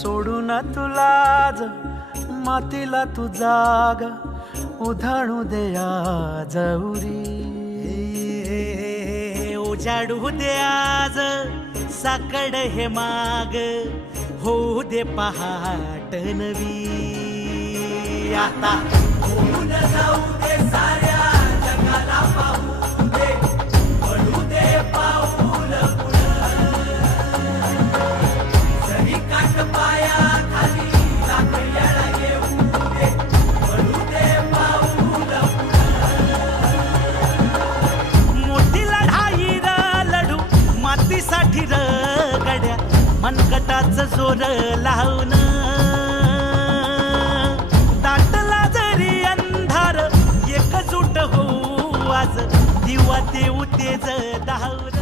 सोडून तुलाज मातीला तू जाग उधाणू दे आज उरी. उजाडू दे आज साकड हे माग होऊ दे पहाट नवी. आता होऊन जाऊ दे साऱ्या जगाला पाहू दे पडू दे पाऊल जरी काट पाया खाली लाकड्याला येऊ दे पडू दे पाऊल मोठी लढाई लढू मातीसाठी गड्या मनगटाचं जोर लावून. दाटला जरी अंधार एकजूट होऊ आज दिवा देऊ तेज धावून.